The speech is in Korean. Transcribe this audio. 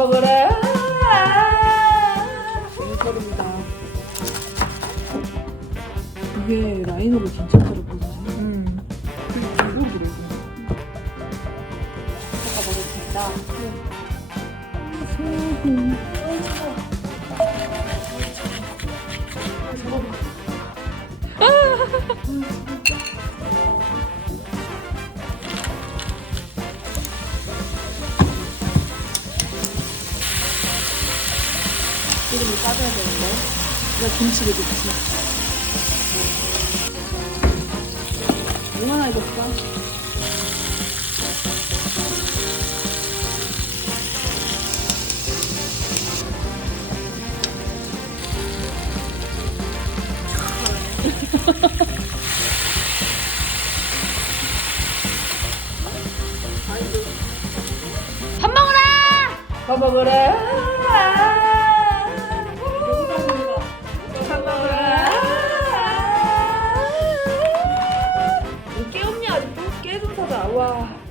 먹으라. 생일입니다. 이게 라인으로 진짜 잘 보이네. 음. 이거 그래. 아까 먹었습니다. 기름이 빠져야 되는데. 내가 김치를 넣지. 얼마나 익었어? 밥 먹어라! 밥 먹으라. 哇。